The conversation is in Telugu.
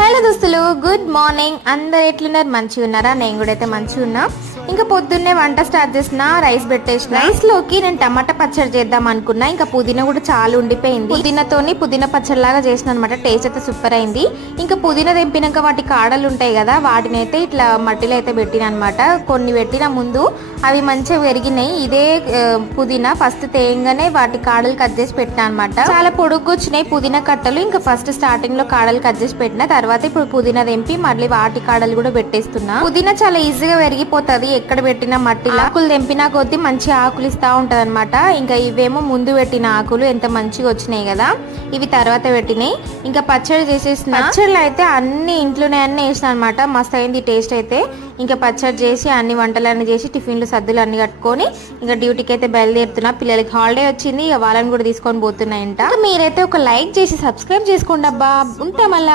హలో దోస్తులు, గుడ్ మార్నింగ్. అందరు ఎట్లున్నారు? మంచిగా ఉన్నారా? నేను కూడా అయితే మంచిగా ఉన్నా. ఇంకా పొద్దున్నే వంట స్టార్ట్ చేసిన, రైస్ పెట్టేసిన. రైస్ లోకి నేను టమాటా పచ్చడి చేద్దాం అనుకున్నా. ఇంకా పుదీనా కూడా చాలా ఉండిపోయింది. పుదీనాతోని పుదీనా పచ్చడి లాగా చేసిన అనమాట. టేస్ట్ అయితే సూపర్ అయింది. ఇంకా పుదీనా తెంపినాక వాటి కాడలు ఉంటాయి కదా, వాటిని అయితే ఇట్లా మట్టిలో అయితే పెట్టిన అనమాట. కొన్ని పెట్టిన ముందు అవి మంచిగా పెరిగినాయి. ఇదే పుదీనా ఫస్ట్ తేయంగానే వాటి కాడలు కట్ చేసి పెట్టిన అనమాట. చాలా పొడుగు వచ్చినాయి పుదీనా కట్టలు. ఇంకా ఫస్ట్ స్టార్టింగ్ లో కాడలు కట్ చేసి పెట్టిన తర్వాత ఇప్పుడు పుదీనా తెంపి మళ్ళీ వాటి కాడలు కూడా పెట్టేస్తున్నా. పుదీనా చాలా ఈజీగా పెరిగిపోతుంది ఎక్కడ పెట్టినా మట్టిలో. ఆకులు తెంపినా కొద్దీ మంచి ఆకులు ఇస్తా ఉంటది అనమాట. ఇంకా ఇవేమో ముందు పెట్టిన ఆకులు ఎంత మంచిగా వచ్చినాయి కదా, ఇవి తర్వాత పెట్టినాయి. ఇంకా పచ్చడి చేసేసిన. పచ్చళ్ళు అయితే అన్ని ఇంట్లోనే అన్ని వేసిన అనమాట. మస్తు అయింది టేస్ట్ అయితే. ఇంకా పచ్చడి చేసి అన్ని వంటలన్నీ చేసి టిఫిన్లు సద్దులు అన్ని కట్టుకొని ఇంకా డ్యూటీకి అయితే బయలుదేరుతున్నా. పిల్లలకి హాలిడే వచ్చింది, ఇక వాళ్ళని కూడా తీసుకొని పోతున్నాయంట. మీరైతే ఒక లైక్ చేసి సబ్స్క్రైబ్ చేసుకోండి అబ్బా. ఉంటాం అలా.